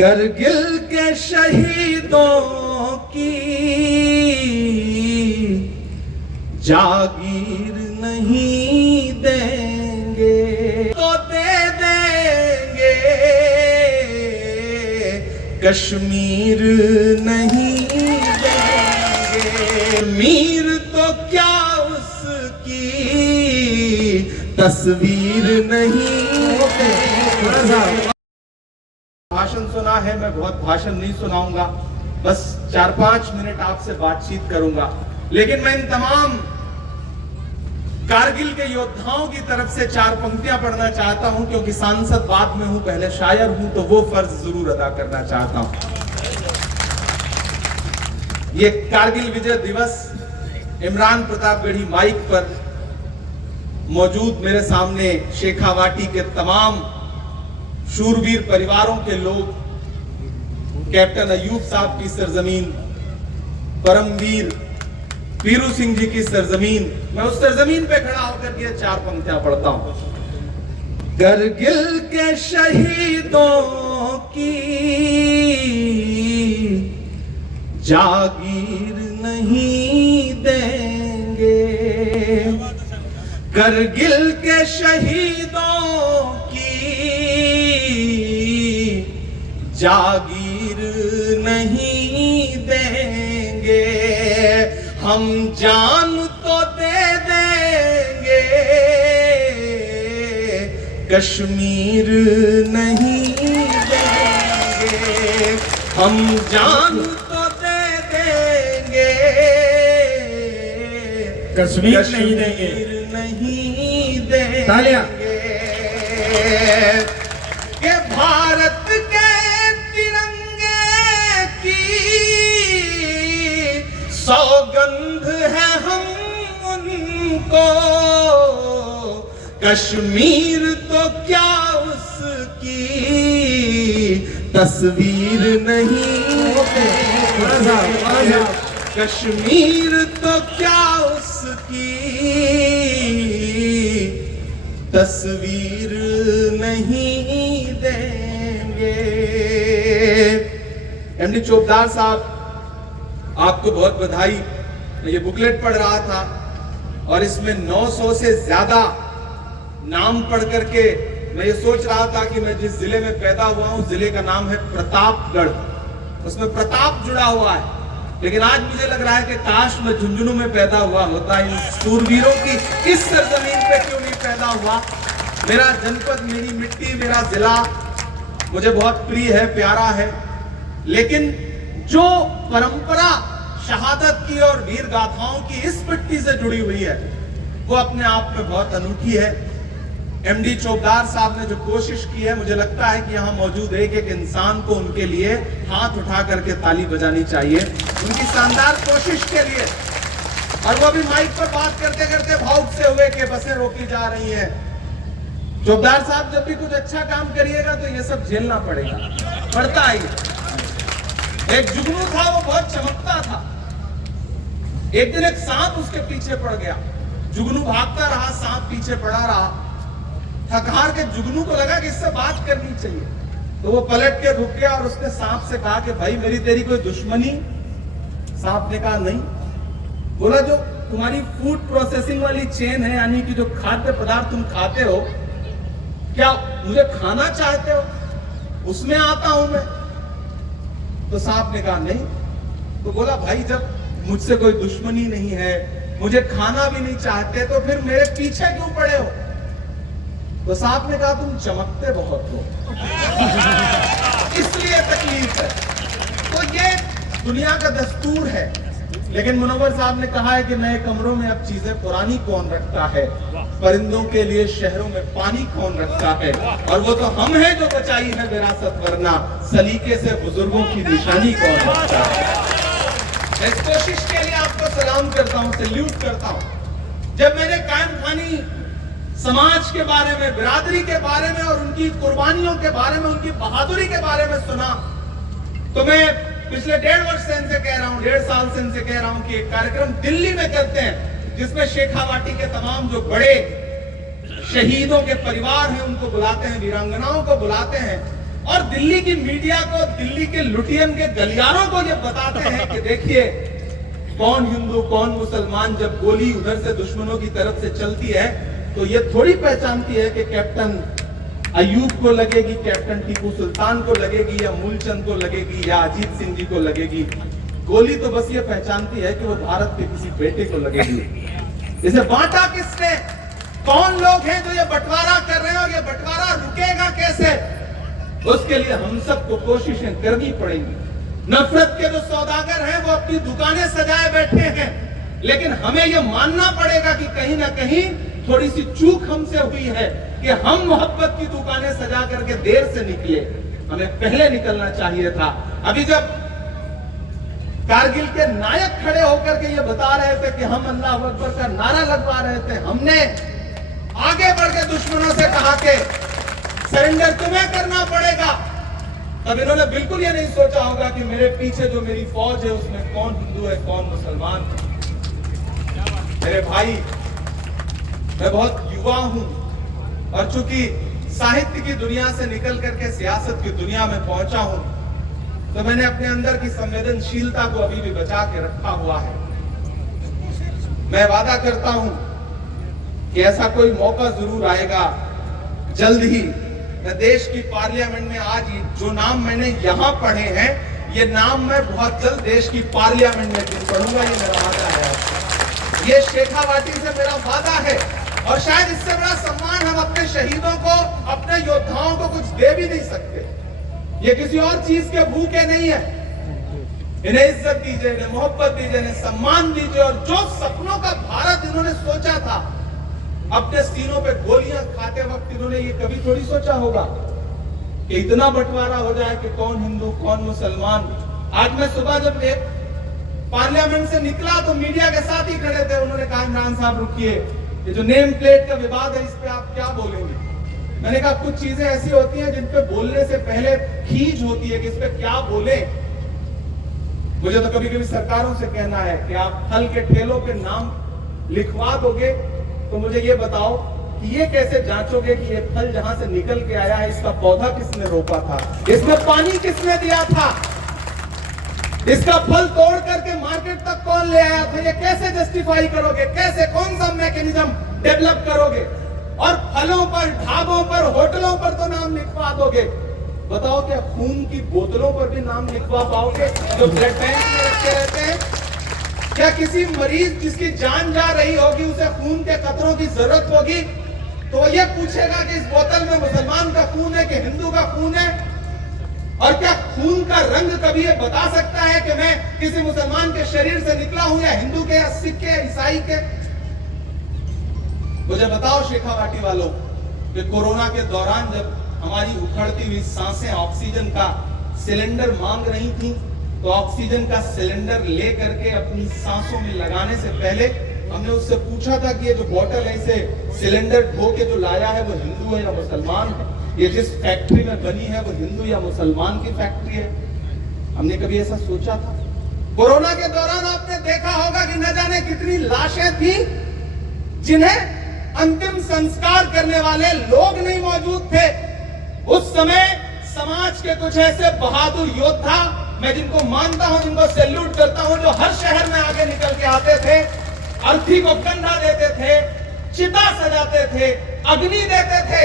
करगिल के शहीदों की जागीर नहीं देंगे तो दे देंगे, कश्मीर नहीं देंगे। मीर तो क्या उसकी तस्वीर नहीं देंगे। भाषण सुना है, मैं बहुत भाषण नहीं सुनाऊंगा, बस 4-5 मिनट आपसे बातचीत करूंगा। लेकिन मैं इन तमाम कारगिल के योद्धाओं की तरफ से 4 पंक्तियां पढ़ना चाहता हूं, क्योंकि सांसद बाद में हूं, पहले शायर हूं, तो वो फर्ज जरूर अदा करना चाहता हूं। ये कारगिल विजय दिवस इमरान प्रतापगढ़ी माइक पर मौजूद मेरे सामने शेखावाटी के तमाम शूरवीर परिवारों के लोग, कैप्टन अयूब साहब की सरजमीन, परमवीर पीरू सिंह जी की सरजमीन, मैं उस सरजमीन पे खड़ा होकर ये 4 पंक्तियां पढ़ता हूं। करगिल के शहीदों की जागीर नहीं देंगे, करगिल के शहीदों की जागीर नहीं देंगे। हम जान तो दे देंगे, कश्मीर नहीं देंगे। हम जान तो दे देंगे, कश्मीर नहीं देंगे, नहीं देंगे। तालियां। के भारत के तिरंगे की सौगंध है हम उनको, कश्मीर तो क्या उसकी तस्वीर नहीं देंगे। कश्मीर तो क्या उसकी तस्वीर नहीं देंगे। एमडी चोपदार साहब, आपको बहुत बधाई। मैं ये बुकलेट पढ़ रहा था और इसमें 900 से ज्यादा नाम पढ़ करके मैं ये सोच रहा था कि मैं जिस जिले में पैदा हुआ हूं, जिले का नाम है प्रतापगढ़, उसमें प्रताप जुड़ा हुआ है। लेकिन आज मुझे लग रहा है कि काश मैं झुंझुनू में पैदा हुआ होता, इन शूरवीरों की इस सरजमीन पे क्यों नहीं पैदा हुआ। मेरा जनपद, मेरी मिट्टी, मेरा जिला मुझे बहुत प्रिय है, प्यारा है। लेकिन जो परंपरा शहादत की और वीर गाथाओं की इस मिट्टी से जुड़ी हुई है, वो अपने आप में बहुत अनूठी है। एमडी चोपदार साहब ने जो कोशिश की है, मुझे लगता है कि यहाँ मौजूद एक एक इंसान को उनके लिए हाथ उठा करके ताली बजानी चाहिए, उनकी शानदार कोशिश के लिए। और वो भी माइक पर बात करते करते भावुक से हुए कि बसें रोकी जा रही हैं। चोपदार साहब, जब भी कुछ अच्छा काम करिएगा तो ये सब झेलना पड़ेगा, पड़ता ही। एक जुगनू था, वो बहुत चमकता था। एक दिन एक सांप उसके पीछे पड़ गया, जुगनू भागता रहा, सांप पीछे पड़ा रहा। थक हार के जुगनू को लगा कि इससे बात करनी चाहिए, तो वो पलट के रुक गया और उसने सांप से कहा कि भाई, मेरी तेरी कोई दुश्मनी? सांप ने कहा नहीं। बोला, जो तुम्हारी फूड प्रोसेसिंग वाली चेन है, यानी कि जो खाद्य पदार्थ तुम खाते हो, क्या मुझे खाना चाहते हो? उसमें आता हूं मैं। तो सांप ने कहा नहीं। तो बोला, भाई, जब मुझसे कोई दुश्मनी नहीं है, मुझे खाना भी नहीं चाहते, तो फिर मेरे पीछे क्यों पड़े हो? तो सांप ने कहा, तुम चमकते बहुत हो, इसलिए तकलीफ है। तो ये दुनिया का दस्तूर है। लेकिन मुनव्वर साहब ने कहा है कि नए कमरों में अब चीजें पुरानी कौन रखता है, परिंदों के लिए शहरों में पानी कौन रखता है, और वो तो हम हैं जो बचाई है विरासत, वरना सलीके से बुजुर्गों की निशानी कौन रखता है। इस कोशिश के लिए आपको सलाम करता हूं, सैल्यूट करता हूं। जब मैंने कायम खानी समाज के बारे में, बिरादरी के बारे में और उनकी कुर्बानियों के बारे में, उनकी बहादुरी के बारे में सुना, तो मैं पिछले 1.5 वर्ष से इनसे कह रहा हूं, 1.5 साल से इनसे कह रहा हूं कि एक कार्यक्रम दिल्ली में करते हैं, जिसमें शेखावाटी के तमाम जो बड़े शहीदों के परिवार हैं उनको बुलाते हैं, वीरांगनाओं को बुलाते हैं, और दिल्ली की मीडिया को, दिल्ली के लुटियन के गलियारों को ये बताते हैं कि देखिए कौन हिंदू कौन मुसलमान, जब गोली उधर से दुश्मनों की तरफ से चलती है तो ये थोड़ी पहचानती है कि कैप्टन अयूब को लगेगी, कैप्टन टीपू सुल्तान को लगेगी, या मूलचंद को लगेगी, या अजीत सिंह जी को लगेगी। गोली तो बस ये पहचानती है कि वो भारत के किसी बेटे को लगेगी। इसे बांटा किसने? कौन लोग हैं जो ये बंटवारा कर रहे हैं, और ये बंटवारा रुकेगा कैसे? उसके लिए हम सबको कोशिशें करनी पड़ेंगी। नफरत के जो सौदागर हैं वो अपनी दुकानें सजाए बैठे हैं, लेकिन हमें यह मानना पड़ेगा कि कहीं ना कहीं थोड़ी सी चूक हमसे हुई है कि हम मोहब्बत की दुकानें सजा करके देर से निकले, हमें पहले निकलना चाहिए था। अभी जब कारगिल के नायक खड़े होकर के ये बता रहे थे कि हम अल्लाह अकबर का नारा लगवा रहे थे, हमने आगे बढ़ के दुश्मनों से कहा कि सरेंडर तुम्हें करना पड़ेगा, तब इन्होंने बिल्कुल ये नहीं सोचा होगा कि मेरे पीछे जो मेरी फौज है उसमें कौन हिंदू है कौन मुसलमान है। मेरे भाई, मैं बहुत युवा हूं और चूंकि साहित्य की दुनिया से निकल करके सियासत की दुनिया में पहुंचा हूं, तो मैंने अपने अंदर की संवेदनशीलता को अभी भी बचा के रखा हुआ है। मैं वादा करता हूं कि ऐसा कोई मौका जरूर आएगा जल्द ही। मैं देश की पार्लियामेंट में आज जो नाम मैंने यहां पढ़े हैं, ये नाम मैं बहुत जल्द देश की पार्लियामेंट में भी पढ़ूंगा, ये मेरा वादा है। ये शेखावाटी से मेरा वादा है, और शायद इससे बड़ा सम्मान हम अपने शहीदों को, अपने योद्धाओं को कुछ दे भी नहीं सकते। ये किसी और चीज के भूखे नहीं है। इन्हें इज्जत दीजिए, इन्हें मोहब्बत दीजिए, इन्हें सम्मान दीजिए, और जो सपनों का भारत इन्होंने सोचा था, अपने सीनों पे गोलियां खाते वक्त इन्होंने ये कभी थोड़ी सोचा होगा कि इतना बंटवारा हो जाए कि कौन हिंदू कौन मुसलमान। आज मैं सुबह जब एक पार्लियामेंट से निकला तो मीडिया के साथ ही खड़े थे, उन्होंने कहा इमरान साहब रुकिए, ये जो नेम प्लेट का विवाद है इस पे आप क्या बोलेंगे? मैंने कहा कुछ चीजें ऐसी होती हैं जिन पे बोलने से पहले खींच होती है कि इस पे क्या बोले। मुझे तो कभी कभी सरकारों से कहना है कि आप फल के ठेलों पे नाम लिखवा दोगे तो मुझे ये बताओ कि ये कैसे जांचोगे कि ये फल जहां से निकल के आया है, इसका पौधा किसने रोपा था, इसमें पानी किसने दिया था, इसका फल तोड़ करके मार्केट तक कौन ले आया था? ये कैसे जस्टिफाई करोगे? कैसे, कौन सा मैकेनिज्म डेवलप करोगे? और फलों पर, ढाबों पर, होटलों पर तो नाम लिखवा दोगे, बताओ क्या खून की बोतलों पर भी नाम लिखवा पाओगे जो ब्लड बैंक में रखे रहते हैं? क्या किसी मरीज जिसकी जान जा रही होगी, उसे खून के कतरों की जरूरत होगी, तो ये पूछेगा कि इस बोतल में मुसलमान का खून है कि हिंदू का खून है? और क्या खून का रंग कभी ये बता सकता है कि मैं किसी मुसलमान के शरीर से निकला हूं या हिंदू के या सिख के या ईसाई के? मुझे बताओ शेखावाटी वालों कि कोरोना के दौरान जब हमारी उखड़ती हुई सांसें ऑक्सीजन का सिलेंडर मांग रही थी, तो ऑक्सीजन का सिलेंडर ले करके अपनी सांसों में लगाने से पहले हमने उससे पूछा था कि ये जो बोतल है, इसे सिलेंडर ढो के जो लाया है वो हिंदू है या मुसलमान है? ये जिस फैक्ट्री में बनी है वो हिंदू या मुसलमान की फैक्ट्री है? हमने कभी ऐसा सोचा था? कोरोना के दौरान आपने देखा होगा कि न जाने कितनी लाशें थी जिन्हें अंतिम संस्कार करने वाले लोग नहीं मौजूद थे। उस समय समाज के कुछ ऐसे बहादुर योद्धा, मैं जिनको मानता हूं, जिनको सैल्यूट करता हूं, जो हर शहर में आगे निकल के आते थे, अर्थी को कंधा देते थे, चिता सजाते थे, अग्नि देते थे।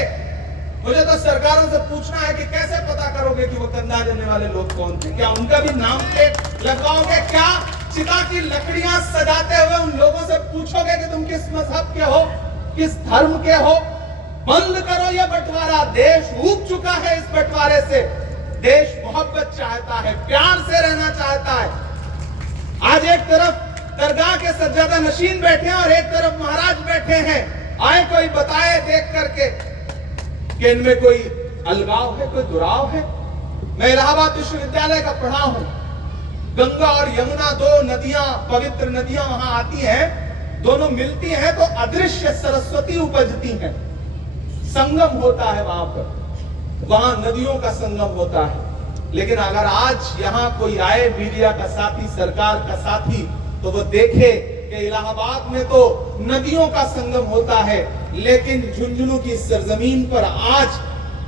मुझे तो सरकारों से पूछना है कि कैसे पता करोगे कि वो कंधा देने वाले लोग कौन थे? क्या उनका भी नाम प्लेट लगवाओगे? क्या चिता की लकड़ियां सजाते हुए उन लोगों से पूछोगे कि तुम किस मजहब के हो, किस धर्म के हो? बंद करो ये बंटवारा। देश ऊब चुका है इस बंटवारे से। देश मोहब्बत चाहता है, प्यार से रहना चाहता है। आज एक तरफ दरगाह के सज्जादा नशीन बैठे हैं और एक तरफ महाराज बैठे हैं। आए कोई बताए देख करके कि इनमें कोई अलगाव है, कोई दुराव है? मैं इलाहाबाद विश्वविद्यालय का पढ़ा हूं। गंगा और यमुना, दो नदियां, पवित्र नदियां वहां आती हैं, दोनों मिलती हैं तो अदृश्य सरस्वती उपजती हैं। संगम होता है वहां पर, वहां नदियों का संगम होता है। लेकिन अगर आज यहां कोई आए, मीडिया का साथी, सरकार का साथी, तो वो देखे कि इलाहाबाद में तो नदियों का संगम होता है, लेकिन झुंझुनू की सरजमीन पर आज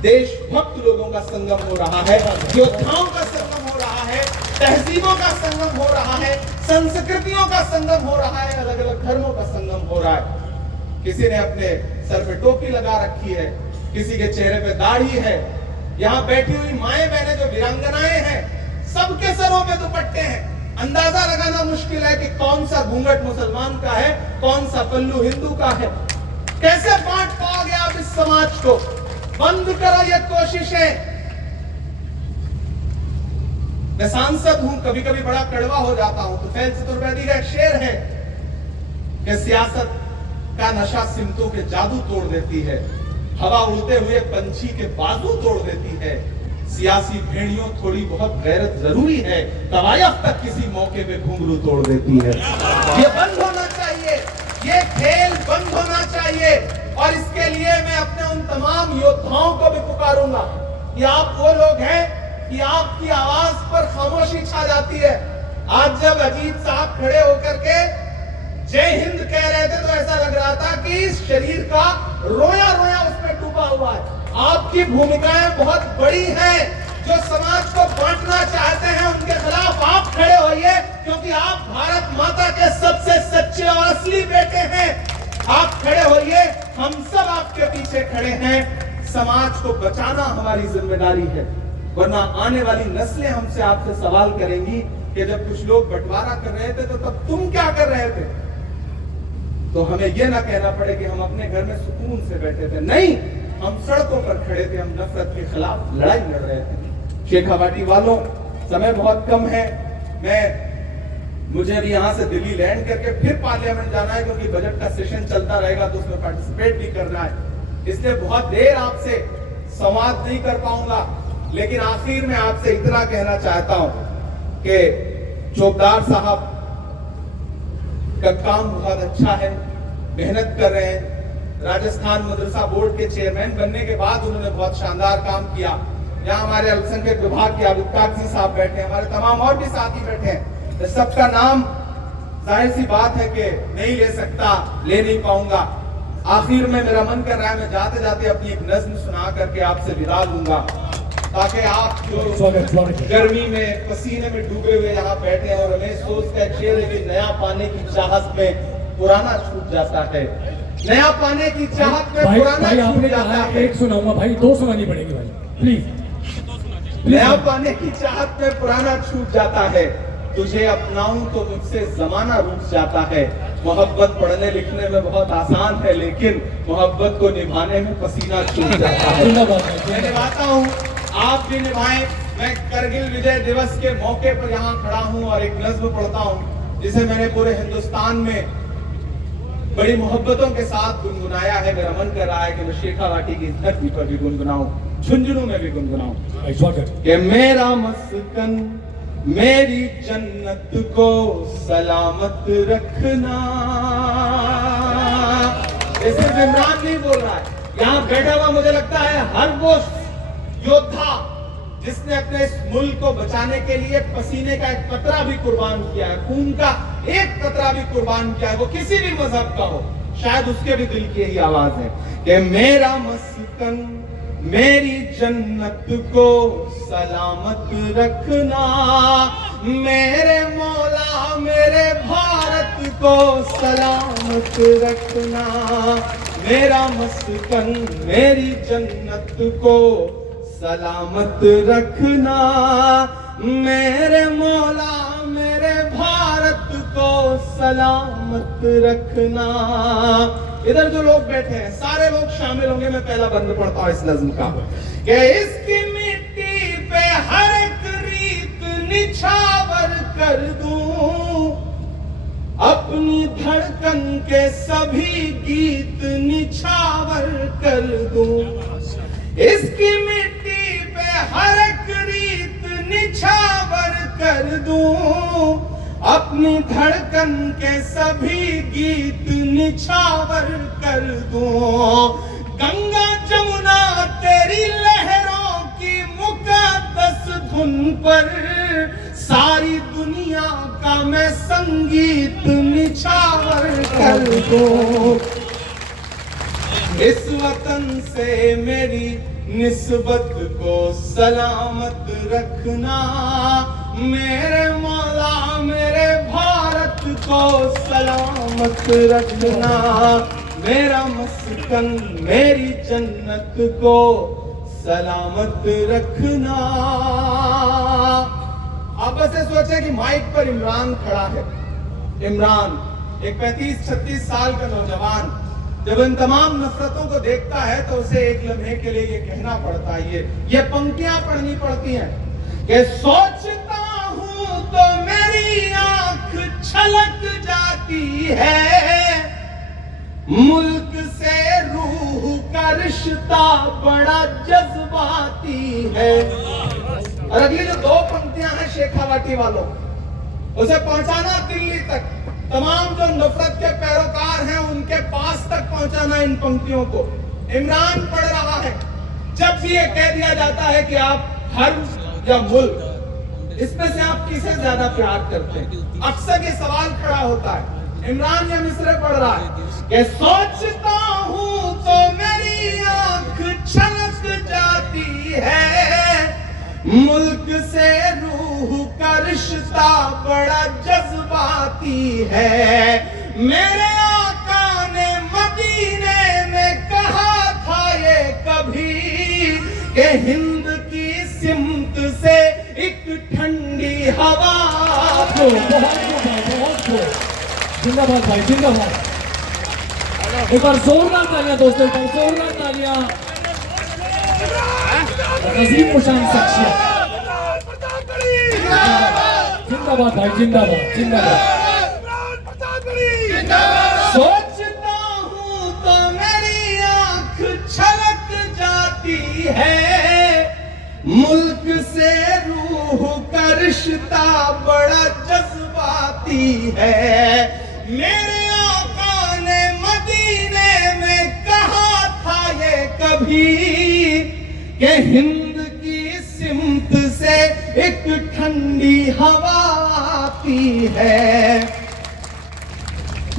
देशभक्त लोगों का संगम हो रहा है, योद्धाओं का संगम हो रहा है, तहजीबों का संगम हो रहा है, संस्कृतियों का संगम हो रहा है, अलग अलग धर्मों का संगम हो रहा है। किसी ने अपने सर पे टोपी लगा रखी है, किसी के चेहरे पे दाढ़ी है। यहाँ बैठी हुई माएं बहनें जो वीरांगनाएं हैं, सबके सरों पे दुपट्टे हैं। अंदाजा लगाना मुश्किल है कि कौन सा घूंघट मुसलमान का है, कौन सा पल्लू हिंदू का है। कैसे बांट पाओगे आप इस समाज को? बंद करो ये कोशिशें। मैं सांसद हूं, कभी कभी बड़ा कड़वा हो जाता हूं। तो फैल चतुर्वेदी का एक शेर है कि सियासत का नशा सिमतों के जादू तोड़ देती है, हवा उड़ते हुए पंछी के बाजू तोड़ देती है। सियासी भेड़ियों थोड़ी बहुत गैरत जरूरी है, तवायफ तक किसी मौके पे घुंघरू तोड़ देती है। ये बंद होना चाहिए, ये खेल बंद होना चाहिए। और इसके लिए मैं अपने उन तमाम योद्धाओं को भी पुकारूंगा कि आप वो लोग हैं कि आपकी आवाज पर खामोशी छा जाती है। आज जब अजीत साहब खड़े होकर के जय हिंद कह रहे थे तो ऐसा लग रहा था कि इस शरीर का रोया रोया उसमें डूबा हुआ है। आपकी भूमिकाएं बहुत बड़ी हैं। जो समाज को बांटना चाहते हैं उनके खिलाफ आप खड़े होइए, क्योंकि आप भारत माता के सबसे सच्चे और असली बेटे हैं। आप खड़े होइए, हम सब आपके पीछे खड़े हैं। समाज को बचाना हमारी जिम्मेदारी है, वरना आने वाली नस्लें हमसे आपसे सवाल करेंगी कि जब कुछ लोग बंटवारा कर रहे थे तो तब तुम क्या कर रहे थे। तो हमें यह ना कहना पड़े कि हम अपने घर में सुकून से बैठे थे। नहीं, हम सड़कों पर खड़े थे, हम नफरत के खिलाफ लड़ाई लड़ रहे थे। शेखावाटी वालों, समय बहुत कम है। मुझे भी यहाँ से दिल्ली लैंड करके फिर पार्लियामेंट जाना है, क्योंकि बजट का सेशन चलता रहेगा तो उसमें पार्टिसिपेट भी करना है। इसलिए बहुत देर आपसे संवाद नहीं कर पाऊंगा, लेकिन आखिर में आपसे इतना कहना चाहता हूं कि चौकीदार साहब का काम बहुत अच्छा है, मेहनत कर रहे हैं। राजस्थान मदरसा बोर्ड के चेयरमैन बनने के बाद उन्होंने बहुत शानदार काम किया। यहाँ हमारे अल्पसंख्यक विभाग के आबिद काजी साहब बैठे हैं, हमारे तमाम और भी साथी बैठे हैं। सबका नाम जाहिर सी बात है कि नहीं ले सकता, ले नहीं पाऊंगा। आखिर में मेरा मन कर रहा है मैं जाते जाते अपनी एक नज्म सुना करके आपसे विदा लूंगा, ताकि आप जो गर्मी में पसीने में डूबे हुए यहाँ बैठे हैं और हमें सोचता है शेर कि नया पाने की चाहत में पुराना छूट जाता है, नया पाने की चाहत में पुराना छूट जाता है। एक सुनाऊंगा भाई, दो सुनानी पड़ेगी भाई, प्लीज। नया पाने की चाहत में पुराना छूट जाता है, तुझे अपनाऊं तो मुझसे जमाना रूठ जाता है। मोहब्बत पढ़ने लिखने में बहुत आसान है, लेकिन मोहब्बत को निभाने में पसीना छूट जाता है। मैं निभाता हूँ, आप भी निभाएं। मैं करगिल विजय दिवस के मौके पर यहाँ खड़ा हूँ और एक नज्म पढ़ता हूँ जिसे मैंने पूरे हिंदुस्तान में बड़ी मोहब्बतों के साथ गुनगुनाया है। मेरा मन कर रहा है कि मैं शेखावाटी की धरती पर भी गुनगुनाऊं, झुंझुनू में भी गुनगुनाऊं कि मेरा मस्कन मेरी जन्नत को सलामत रखना। ये सिर्फ इमरान नहीं बोल रहा है, यहाँ बैठा हुआ मुझे लगता है हर वो योद्धा जिसने अपने इस मुल्क को बचाने के लिए पसीने का एक कतरा भी कुर्बान किया है, खून का एक कतरा भी कुर्बान किया है, वो किसी भी मजहब का हो, शायद उसके भी दिल की यही आवाज है कि मेरा मस्कन मेरी जन्नत को सलामत रखना। मेरे मौला मेरे भारत को सलामत रखना। मेरा मस्कन मेरी जन्नत को सलामत रखना। मेरे मौला मेरे भारत को सलामत रखना। इधर जो लोग बैठे हैं सारे लोग शामिल होंगे। मैं पहला बंद पढ़ता हूं इस नज्म का कि इसकी मिट्टी पे हर एक रीत निछावर कर दूं, अपनी धड़कन के सभी गीत निछावर कर दूं। इसकी मिट्टी पे हर एक रीत निछावर कर दूं, अपनी धड़कन के सभी गीत निछावर कर दूं। गंगा जमुना तेरी लहरों की मुकद्दस धुन पर सारी दुनिया का मैं संगीत निछावर कर दूं। इस वतन से मेरी निस्बत को सलामत रखना, मेरे मौला मेरे भारत को सलामत रखना, मेरा मस्कन मेरी जन्नत को सलामत रखना। आप बस ये सोचे कि माइक पर इमरान खड़ा है। इमरान एक 35-36 साल का नौजवान जब इन तमाम नफरतों को देखता है तो उसे एक लम्हे के लिए ये कहना पड़ता है, ये पंक्तियां पढ़नी पड़ती हैं कि सोचता हूं तो मेरी आंख छलक जाती है, मुल्क से रूह का रिश्ता बड़ा जज्बाती है। और अगली जो 2 पंक्तियां हैं शेखावाटी वालों, उसे पहुंचाना दिल्ली तक, तमाम जो नफरत के पैरोकार हैं उनके पास तक पहुंचाना इन पंक्तियों को। इमरान पढ़ रहा है, जब भी ये कह दिया जाता है कि आप धर्म या मुल्क, इसमें से आप किसे ज्यादा प्यार करते हैं, अक्सर ये सवाल खड़ा होता है। इमरान ये मिसरे पढ़ रहा है कि सोचता हूं तो मेरी आंख छलक जाती है, मुल्क से रूह का रिश्ता बड़ा जज्बाती है, मेरे आका ने मदीने में कहा था ये कभी कि हिंद की सिमत से एक ठंडी हवा। जिंदाबाद भाई, जिंदाबाद। एक बार जोरदार तालियां दोस्तों, एक बार जोरदार तालियां। अजीम मुशान शख्सियत, जिंदाबाद भाई, जिंदाबाद जिंदाबाद। सोचता हूं तो मेरी आंख छलक जाती है, मुल्क से रूह का रिश्ता बड़ा जज्बाती है, मेरे आका ने मदीने में कहा था ये कभी कि हिंद की सिमत से एक ठंडी हवा आती है,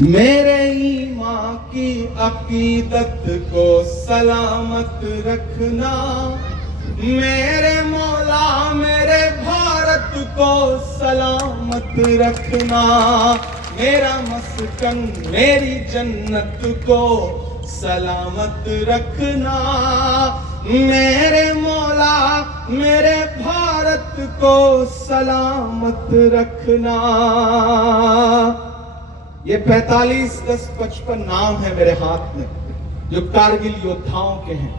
मेरे ईमान की अकीदत को सलामत रखना, मेरे मौला मेरे भारत को सलामत रखना, मेरा मस्कन मेरी जन्नत को सलामत रखना, मेरे मौला मेरे भारत को सलामत रखना। ये 45-10-55 नाम है मेरे हाथ में जो कारगिल योद्धाओं के हैं।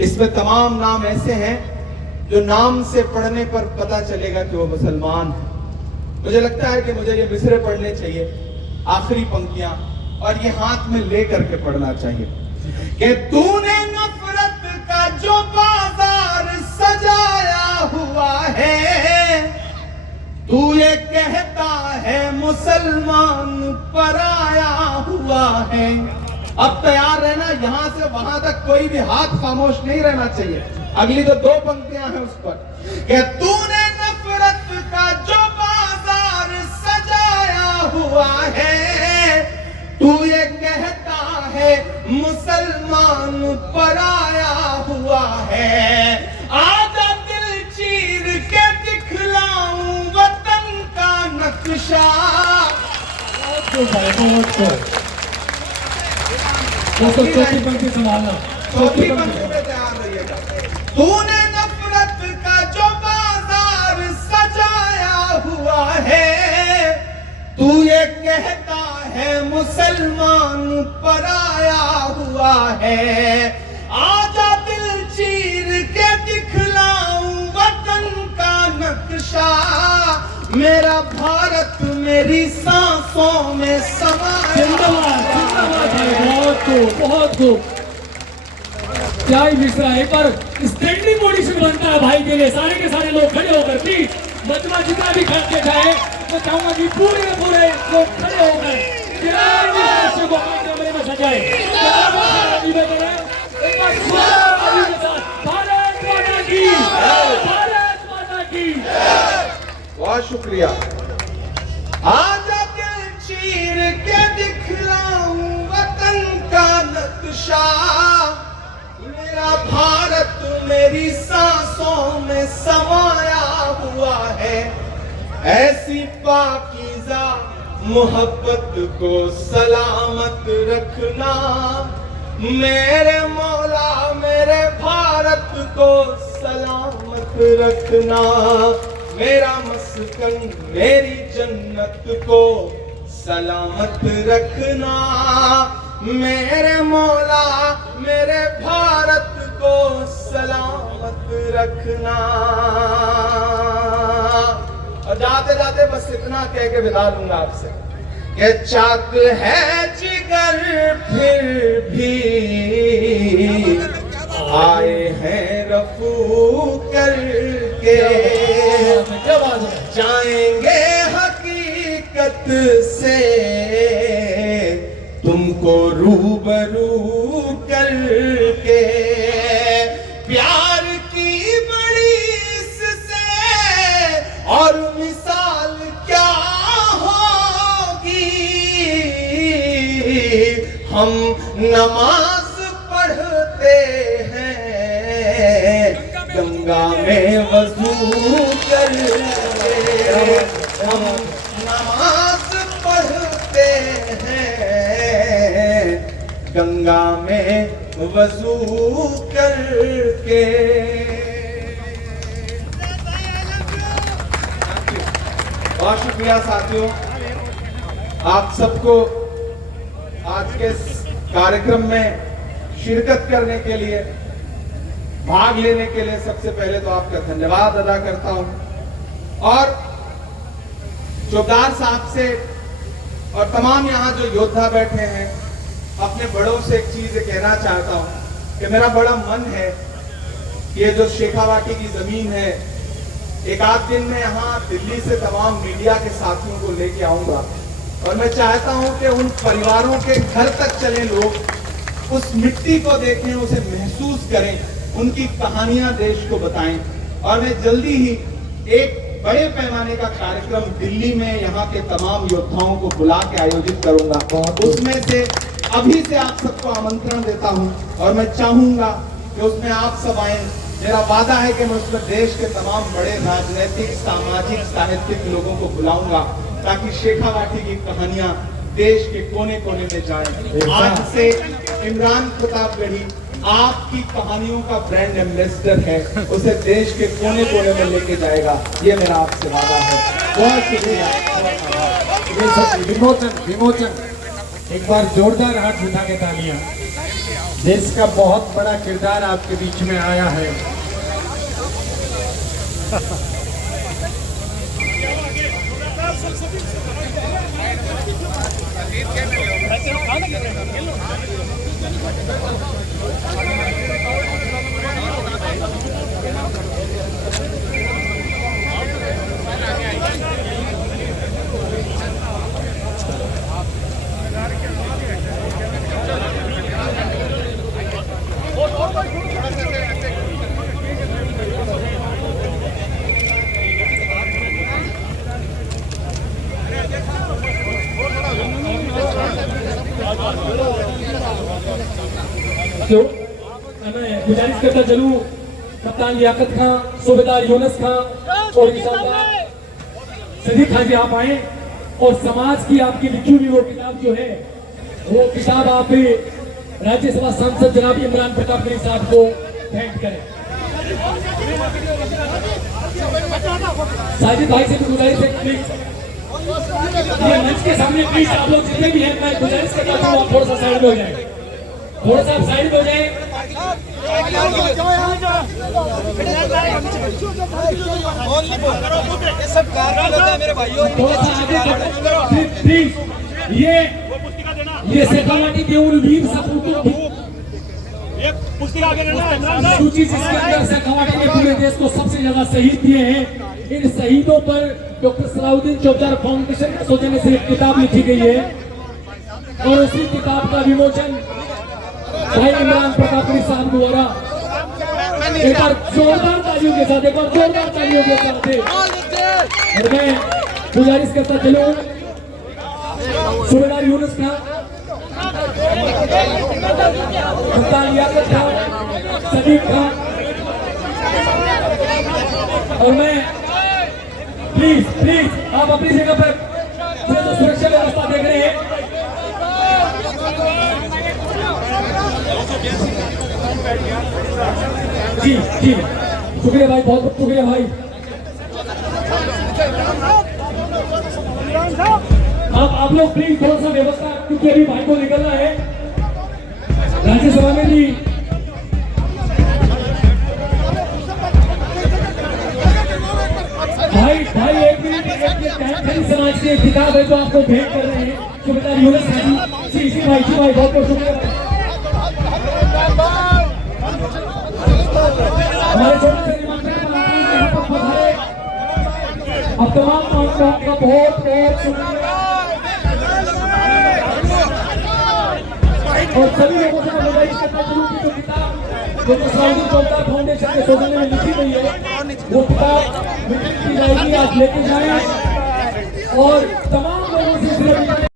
इसमें तमाम नाम ऐसे हैं जो नाम से पढ़ने पर पता चलेगा कि वो मुसलमान है। मुझे लगता है कि मुझे ये मिसरे पढ़ने चाहिए, आखिरी पंक्तियां, और ये हाथ में लेकर के पढ़ना चाहिए कि तूने नफरत का जो बाजार सजाया हुआ है, तू ये कहता है मुसलमान पराया हुआ है। अब तैयार रहना, यहां से वहां तक कोई भी हाथ खामोश नहीं रहना चाहिए। अगली जो 2 पंक्तियां हैं उस पर कि तूने नफरत का जो बाजार सजाया हुआ है, तू ये कहता है मुसलमान पराया हुआ है, आजा दिल चीर के दिखलाऊं वतन का नक्शा। चौथी पंक्ति संभालना, चौथी पंक्ति में तैयार रहिएगा। तूने नफरत का जो बाजार सजाया हुआ है, तू ये कहता है मुसलमान पराया हुआ है, आजा दिल चीर के दिखलाऊं वतन का नक्शा, मेरा भारत मेरी सांसों में समाया। जिंदाबाद जिंदाबाद भाई, बहुत खूब। क्या ही मिश्रा, एक बार स्टैंडिंग ओडिशन बनता है भाई के लिए। सारे के सारे लोग खड़े होकर प्लीज, मजमा जितना भी खड़ के जाए, मैं चाहूंगा कि पूरे लोग खड़े होकर को कैमरे में सजाए। भारत माता की, भारत माता की। बहुत शुक्रिया। आजा दिल चीर के दिखलाऊं वतन का नक्शा, मेरा मेरा भारत मेरी सांसों में समाया हुआ है। ऐसी पाकीज़ा मोहब्बत को सलामत रखना मेरे मौला, मेरे भारत को सलामत रखना। मेरा मस्कन मेरी जन्नत को सलामत रखना मेरे मौला, मेरे भारत को सलामत रखना। और जाते जाते बस इतना कह के विदा लूंगा आपसे कि चाक है जिगर फिर भी आए हैं रफू करके, जाएंगे हकीकत से तुमको रूबरू करके। प्यार की बड़ी इससे और मिसाल क्या होगी। हम नमाज पढ़ते हैं गंगा में वजू करके। हम नमाज पढ़ते हैं गंगा में वजू करके। बहुत शुक्रिया साथियों, आप सबको आज के इस कार्यक्रम में शिरकत करने के लिए, भाग लेने के लिए सबसे पहले तो आपका धन्यवाद अदा करता हूं। और चौकीदार साहब से और तमाम यहाँ जो योद्धा बैठे हैं, अपने बड़ों से एक चीज कहना चाहता हूं कि मेरा बड़ा मन है कि ये जो शेखावाटी की जमीन है, एक आध दिन में यहाँ दिल्ली से तमाम मीडिया के साथियों को लेके आऊंगा और मैं चाहता हूं कि उन परिवारों के घर तक चलें लोग, उस मिट्टी को देखें, उसे महसूस करें, उनकी कहानियां देश को बताएं। और मैं जल्दी ही एक बड़े पैमाने का कार्यक्रम दिल्ली में यहाँ के तमाम योद्धाओं को बुला के आयोजित करूंगा। उसमें से अभी से आप सबको आमंत्रण देता हूं और मैं चाहूंगा कि उसमें आप सब आए। मेरा वादा है कि मैं उसमें देश के तमाम बड़े राजनीतिक, सामाजिक, साहित्यिक लोगों को बुलाऊंगा ताकि शेखावाटी की कहानियां देश के कोने कोने में जाएं। आज से इमरान प्रतापगढ़ी आपकी कहानियों का ब्रांड एम्बेसडर है, उसे देश के कोने कोने में लेके जाएगा, ये मेरा आपसे वादा है। बहुत शुक्रिया। विमोचन एक बार जोरदार हाथ उठा के तालियां। देश का बहुत बड़ा किरदार आपके बीच में आया है। तो मैं गुजारिश करता चलूं कप्तान लियाकत खां, सूबेदार यूनुस खां और इंशाअल्लाह सदीक खां जी आप आए और समाज की आपकी लिखी हुई वो किताब जो है, वो किताब आप राज्यसभा सांसद जनाब इमरान प्रतापगढ़ी साहब को भेंट करें। साजिद भाई से भी गुजारिश है प्लीज, ये मंच के सामने प्लीज आप लोग जितने भी हैं, मैं गुजारिश करता हूँ आप थोड़ा सा साइड में हो जाए, थोड़ा सा साइड में हो जाए। थोड़ा सा आगे प्लीज। ये शेखावाटी के उन वीर सपूतों की सूची जिसके अंदर शेखावाटी ने पूरे देश को सबसे ज्यादा शहीद दिए हैं। इन शहीदों पर डॉक्टर सलाउद्दीन चौकीदार फाउंडेशन के सौजन्य से एक किताब लिखी गई है और उसी किताब का विमोचन भाई इमरान प्रतापगढ़ी साहब द्वारा एक बार जोरदार तालियों के साथ, एक बार जोरदार तालियों के साथ। और मैं गुजारिश करता चलूं सूबेदार यूनुस खां, कप्तान लियाकत खां, सदीक खान, और मैं प्लीज आप अपनी जगह पर जो सुरक्षा व्यवस्था देख रहे हैं, जी शुक्रिया भाई, बहुत बहुत शुक्रिया भाई। आप लोग प्लीज थोड़ा सा व्यवस्था, क्योंकि अभी भाई को निकलना है राज्यसभा में भी। भाई एक मिनट, समाज की एक किताब है जो आपको भेंट कर रहे हैं, सुबेदार यूनुस हाजी। जी भाई बहुत बहुत शुक्रिया। हमारे छोटे से अब तमाम का बहुत शुक्रिया, और सभी लोगों से गुजारिश करना शुरू की जो किताब जो साउदी जोरदार फाउंडेशन के सौजन्य में लिखी गई है, वो किताब मिलती जाएगी, आप लेके जाएं और तमाम लोगों से